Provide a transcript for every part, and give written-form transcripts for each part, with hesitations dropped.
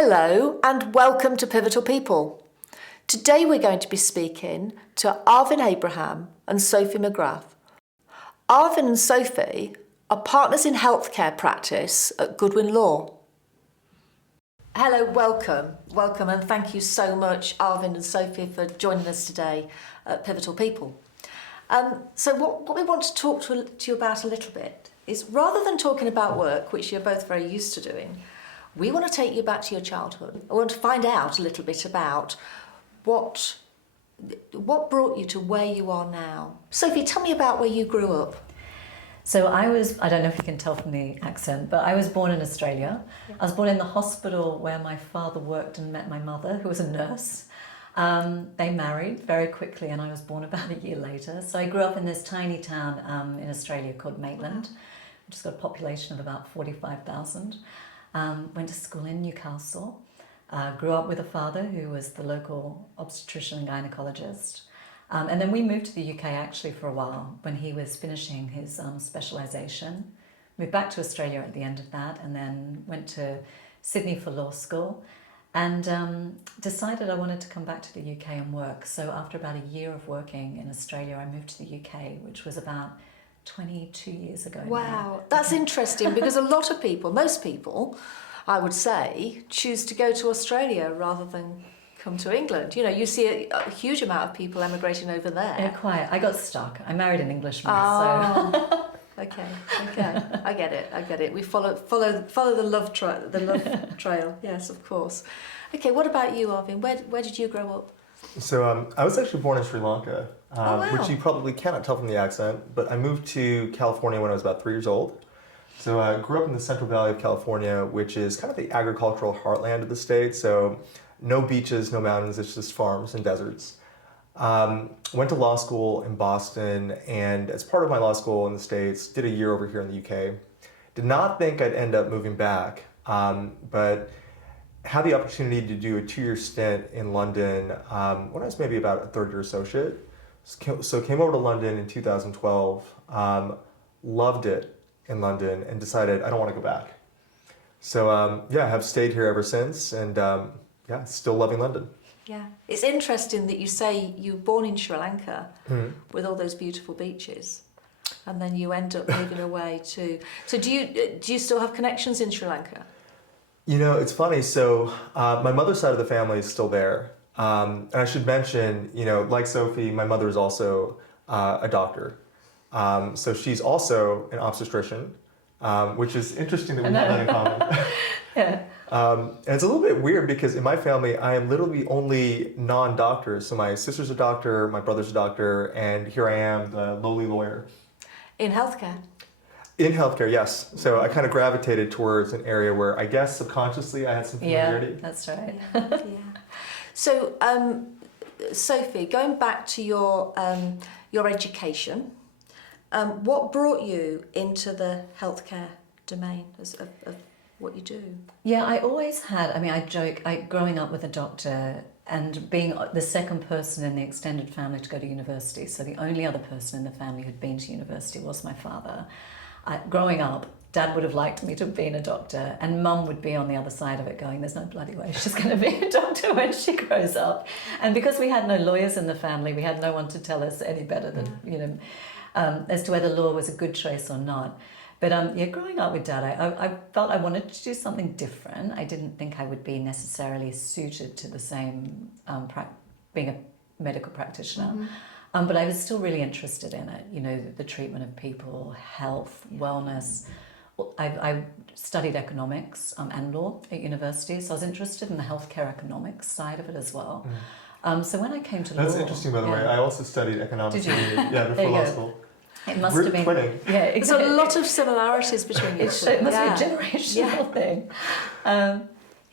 Hello and welcome to Pivotal People. Today we're going to be speaking to Arvin Abraham and Sophie McGrath. Arvin and Sophie are partners in healthcare practice at Goodwin Law. Hello, welcome and thank you so much Arvin and Sophie for joining us today at Pivotal People. So what we want to talk to you about a little bit is, rather than talking about work, which you're both very used to doing, we want to take you back to your childhood. I want to find out a little bit about what brought you to where you are now. Sophie, tell me about where you grew up. So I don't know if you can tell from the accent, but I was born in Australia. Yeah. I was born in the hospital where my father worked and met my mother, who was a nurse. They married very quickly and I was born about a year later. So I grew up in this tiny town in Australia called Maitland, which has got a population of about 45,000. Went to school in Newcastle, grew up with a father who was the local obstetrician and gynecologist. And then we moved to the UK actually for a while when he was finishing his specialisation. Moved back to Australia at the end of that and then went to Sydney for law school and decided I wanted to come back to the UK and work. So after about a year of working in Australia, I moved to the UK, which was about 22 years ago. Wow, now. That's interesting because a lot of people, most people, I would say, choose to go to Australia rather than come to England. You know, you see a huge amount of people emigrating over there. Yeah, quite. I got stuck. I married an Englishman, so... Okay. I get it. We follow the love trail. Yes, of course. Okay, what about you, Arvin? Where did you grow up? So I was actually born in Sri Lanka, wow. which you probably cannot tell from the accent, but I moved to California when I was about 3 years old. So I grew up in the Central Valley of California, which is kind of the agricultural heartland of the state. So no beaches, no mountains, it's just farms and deserts. Went to law school in Boston, and as part of my law school in the States, did a year over here in the UK. Did not think I'd end up moving back, but had the opportunity to do a 2-year stint in London when I was maybe about a third-year associate. So came over to London in 2012, loved it in London, and decided I don't want to go back. So I have stayed here ever since, and still loving London. Yeah, it's interesting that you say you were born in Sri Lanka with all those beautiful beaches, and then you end up moving away too. So do you still have connections in Sri Lanka? You know, it's funny. So my mother's side of the family is still there. And I should mention, you know, like Sophie, my mother is also a doctor. So she's also an obstetrician, which is interesting that we have that in common. Yeah. And it's a little bit weird because in my family, I am literally the only non-doctor. So my sister's a doctor, my brother's a doctor, and here I am, the lowly lawyer. In healthcare? In healthcare, yes. So I kind of gravitated towards an area where I guess subconsciously I had some familiarity. Yeah, that's right. Yeah. So, Sophie, going back to your education, what brought you into the healthcare domain of what you do? Yeah, I always had, I joke, growing up with a doctor and being the second person in the extended family to go to university, so the only other person in the family who'd been to university was my father. Growing up, Dad would have liked me to have been a doctor, and Mum would be on the other side of it going, there's no bloody way she's going to be a doctor when she grows up. And because we had no lawyers in the family, we had no one to tell us any better than, as to whether law was a good choice or not. But growing up with Dad, I felt I wanted to do something different. I didn't think I would be necessarily suited to the same, being a medical practitioner. Mm-hmm. But I was still really interested in it, you know, the treatment of people, health, wellness. I studied economics and law at university, so I was interested in the healthcare economics side of it as well. So when I came to law... That's interesting, by the way. I also studied economics. Did you? Before law school. It must have been... twinning. Yeah, exactly. There's a lot of similarities between you two. It must be a generational thing.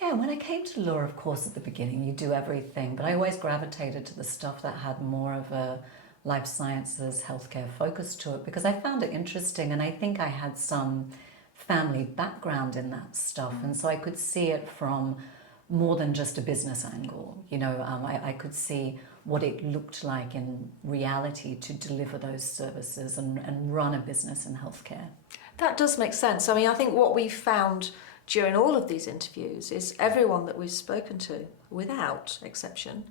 When I came to law, of course, at the beginning, you do everything, but I always gravitated to the stuff that had more of a life sciences, healthcare focus to it, because I found it interesting, and I think I had some family background in that stuff, and so I could see it from more than just a business angle. You know, I could see what it looked like in reality to deliver those services and run a business in healthcare. That does make sense. I mean, I think what we found during all of these interviews is everyone that we've spoken to, without exception,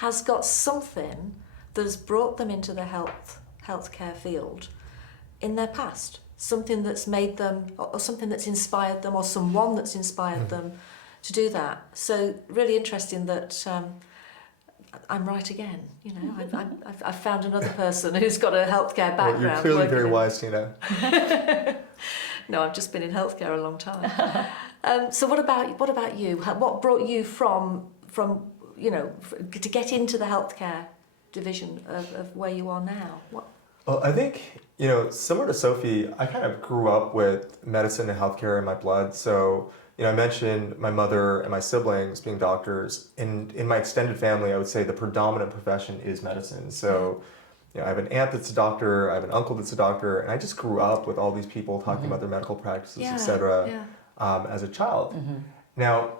has got something that has brought them into the healthcare field in their past. Something that's made them, or something that's inspired them, or someone that's inspired them to do that. So really interesting that I'm right again. You know, I've found another person who's got a healthcare background. Well, you're clearly very wise, Tina. No, I've just been in healthcare a long time. So what about you? What brought you from you know, to get into the healthcare division of where you are now? Well, I think, you know, similar to Sophie, I kind of grew up with medicine and healthcare in my blood. So, you know, I mentioned my mother and my siblings being doctors. In my extended family, I would say the predominant profession is medicine. So, you know, I have an aunt that's a doctor, I have an uncle that's a doctor, and I just grew up with all these people talking about their medical practices, etc. As a child. Now,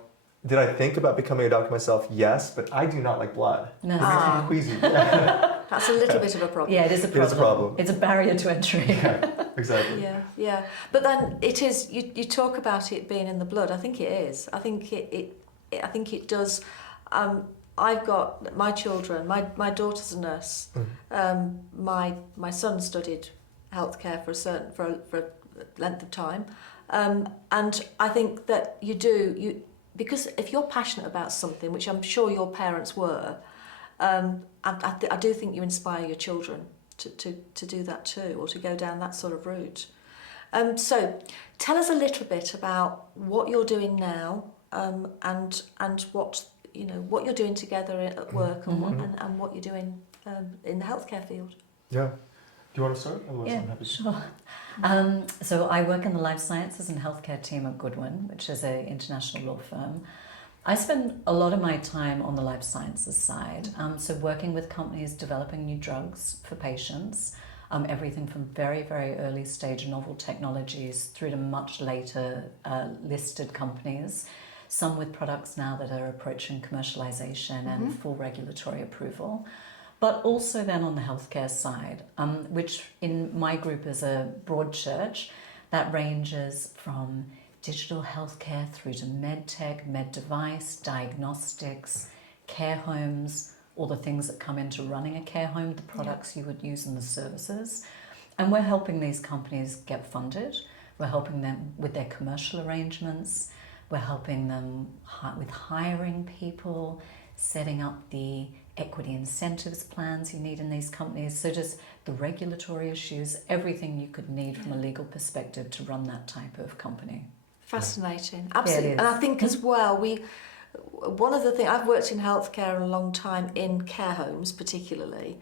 did I think about becoming a doctor myself? Yes, but I do not like blood. No. It makes me queasy. That's a little bit of a problem. Yeah, it is a problem. It is a problem. It's a barrier to entry. Yeah, exactly. Yeah. But then it is. You talk about it being in the blood. I think it is. I think it does. I've got my children. My daughter's a nurse. My son studied healthcare for a length of time, and I think that you. Because if you're passionate about something, which I'm sure your parents were, I do think you inspire your children to do that too, or to go down that sort of route. So tell us a little bit about what you're doing now, and what you're doing together at work, and what you're doing in the healthcare field. Yeah. Do you want to start? Otherwise, I'm happy to. Sure. So I work in the life sciences and healthcare team at Goodwin, which is an international law firm. I spend a lot of my time on the life sciences side, so working with companies developing new drugs for patients, everything from very, very early stage novel technologies through to much later listed companies, some with products now that are approaching commercialization and full regulatory approval. But also then on the healthcare side, which in my group is a broad church that ranges from digital healthcare through to medtech, med device, diagnostics, care homes, all the things that come into running a care home, the products you would use and the services. And we're helping these companies get funded. We're helping them with their commercial arrangements. We're helping them with hiring people, setting up the equity incentives plans you need in these companies. So just the regulatory issues, everything you could need from a legal perspective to run that type of company. Fascinating, absolutely. Yeah, and I think as well, one of the things, I've worked in healthcare a long time, in care homes particularly,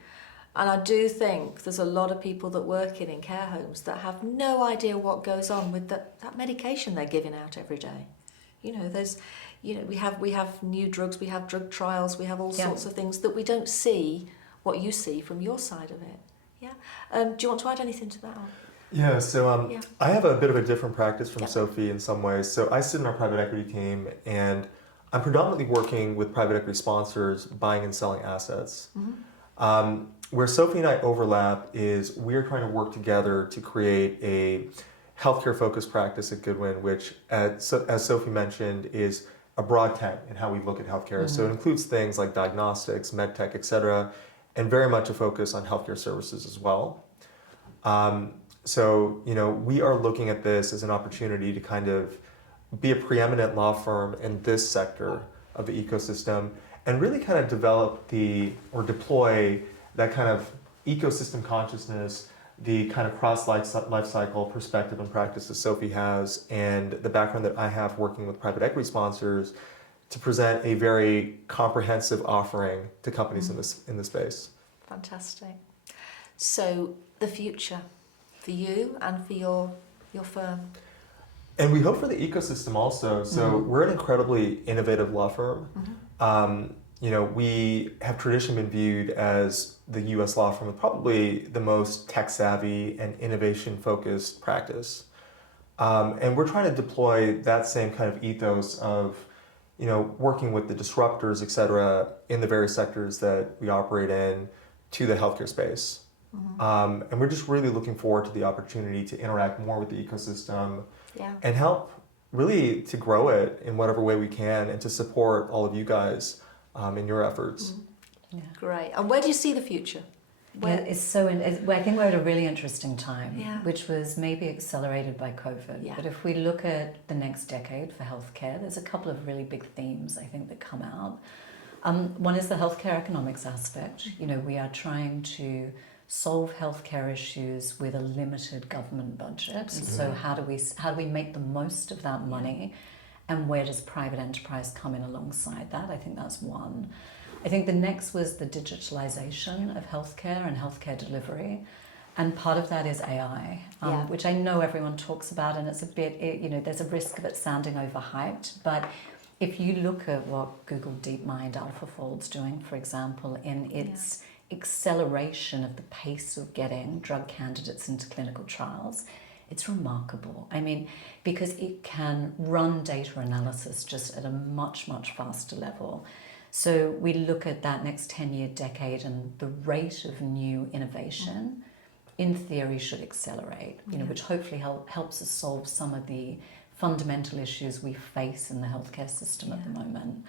and I do think there's a lot of people that work in care homes that have no idea what goes on with that medication they're giving out every day. You know, we have new drugs, we have drug trials, we have all sorts of things that we don't see what you see from your side of it. Yeah. Do you want to add anything to that? Yeah, so I have a bit of a different practice from Sophie in some ways. So I sit in our private equity team, and I'm predominantly working with private equity sponsors buying and selling assets. Where Sophie and I overlap is we're trying to work together to create a healthcare-focused practice at Goodwin, which, as Sophie mentioned, is a broad tent in how we look at healthcare. So it includes things like diagnostics, medtech, etc., and very much a focus on healthcare services as well. So, you know, we are looking at this as an opportunity to kind of be a preeminent law firm in this sector of the ecosystem and really kind of deploy that kind of ecosystem consciousness, the kind of cross-life cycle perspective and practice that Sophie has, and the background that I have working with private equity sponsors to present a very comprehensive offering to companies in this space. Fantastic. So the future for you and for your firm. And we hope for the ecosystem also. So we're an incredibly innovative law firm. You know, we have traditionally been viewed as the U.S. law firm with probably the most tech-savvy and innovation-focused practice. And we're trying to deploy that same kind of ethos of, you know, working with the disruptors, et cetera, in the various sectors that we operate in to the healthcare space. And we're just really looking forward to the opportunity to interact more with the ecosystem and help really to grow it in whatever way we can and to support all of you guys in your efforts. Yeah. Great. And where do you see the future? Yeah, I think we're at a really interesting time, Yeah. which was maybe accelerated by COVID. Yeah. But if we look at the next decade for healthcare, there's a couple of really big themes I think that come out. One is the healthcare economics aspect. You know, we are trying to solve healthcare issues with a limited government budget. Absolutely. So how do we make the most of that money, and where does private enterprise come in alongside that? I think that's one. I think the next was the digitalization of healthcare and healthcare delivery. And part of that is AI, which I know everyone talks about, and it's a bit, there's a risk of it sounding overhyped. But if you look at what Google DeepMind AlphaFold's doing, for example, in its acceleration of the pace of getting drug candidates into clinical trials, it's remarkable. I mean, because it can run data analysis just at a much, much faster level. So we look at that next 10-year decade, and the rate of new innovation, in theory, should accelerate, which hopefully helps us solve some of the fundamental issues we face in the healthcare system at the moment.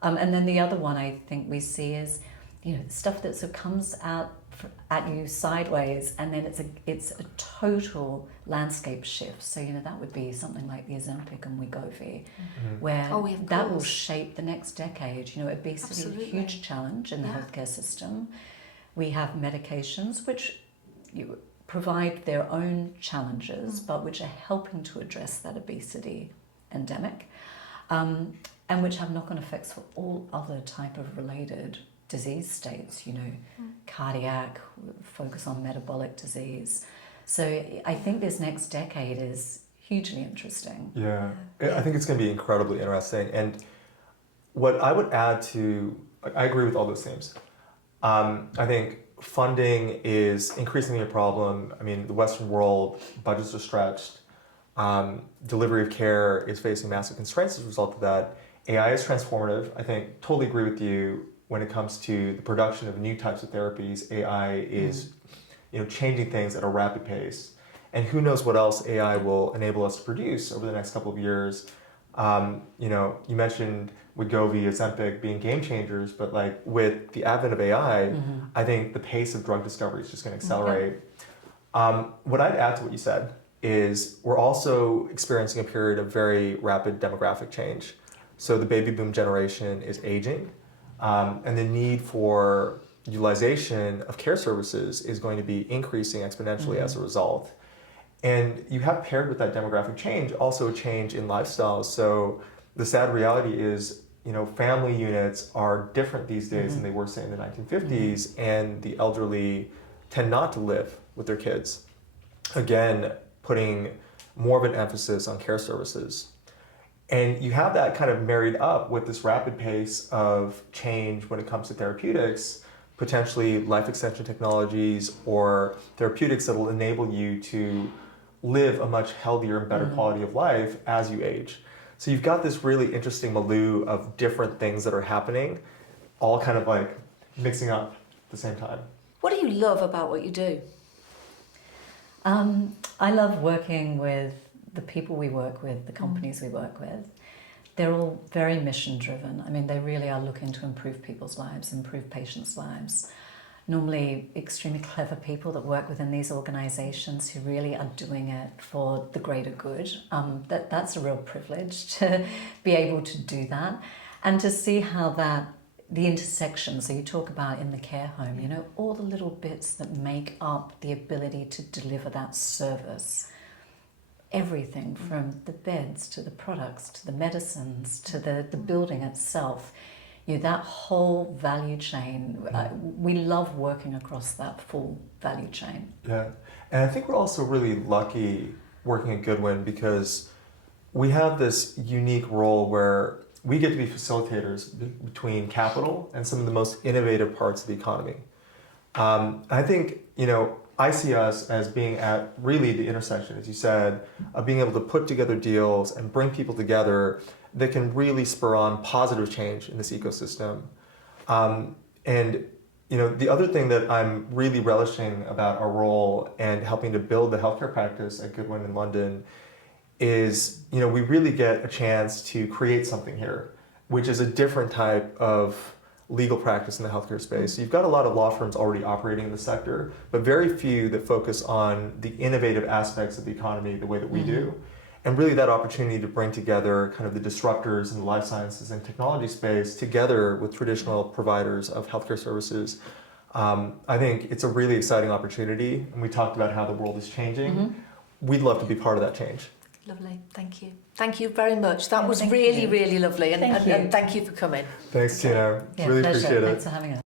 And then the other one I think we see is, stuff that sort of comes at you sideways, and then it's a total landscape shift. So that would be something like the Ozempic and Wegovy, where that will shape the next decade. Obesity is a huge challenge in the healthcare system. We have medications which provide their own challenges, but which are helping to address that obesity endemic, and which have knock-on effects for all other type of related disease states, cardiac, focus on metabolic disease. So I think this next decade is hugely interesting. Yeah. I think it's going to be incredibly interesting. And what I would add I agree with all those themes. I think funding is increasingly a problem. I mean, the Western world, budgets are stretched. Delivery of care is facing massive constraints as a result of that. AI is transformative. I think totally agree with you when it comes to the production of new types of therapies. AI is changing things at a rapid pace. And who knows what else AI will enable us to produce over the next couple of years. You mentioned Wegovy, Ozempic being game changers, but like with the advent of AI, I think the pace of drug discovery is just going to accelerate. What I'd add to what you said is we're also experiencing a period of very rapid demographic change. So the baby boom generation is aging, and the need for utilization of care services is going to be increasing exponentially as a result. And you have paired with that demographic change also a change in lifestyles. So the sad reality is, family units are different these days than they were, say, in the 1950s, and the elderly tend not to live with their kids. Again, putting more of an emphasis on care services. And you have that kind of married up with this rapid pace of change when it comes to therapeutics, potentially life extension technologies or therapeutics that will enable you to live a much healthier and better quality of life as you age. So you've got this really interesting milieu of different things that are happening, all kind of like mixing up at the same time. What do you love about what you do? I love working with the people we work with, the companies we work with. They're all very mission driven. I mean, they really are looking to improve people's lives, improve patients' lives. Normally extremely clever people that work within these organizations who really are doing it for the greater good. That's a real privilege to be able to do that, and to see how the intersection, so you talk about in the care home, all the little bits that make up the ability to deliver that service. Everything from the beds to the products to the medicines to the building itself. That whole value chain, we love working across that full value chain. Yeah, and I think we're also really lucky working at Goodwin because we have this unique role where we get to be facilitators between capital and some of the most innovative parts of the economy. I think, I see us as being at really the intersection, as you said, of being able to put together deals and bring people together that can really spur on positive change in this ecosystem. And the other thing that I'm really relishing about our role and helping to build the healthcare practice at Goodwin in London is, we really get a chance to create something here, which is a different type of legal practice in the healthcare space. You've got a lot of law firms already operating in the sector, but very few that focus on the innovative aspects of the economy the way that we do. And really that opportunity to bring together kind of the disruptors in the life sciences and technology space together with traditional providers of healthcare services. I think it's a really exciting opportunity. And we talked about how the world is changing. We'd love to be part of that change. Lovely, thank you. Thank you very much. That was thank really, you. really lovely, and Thank you. and thank you for coming. Thanks, Tina. Yeah, Really pleasure. appreciate it. Thanks for having us.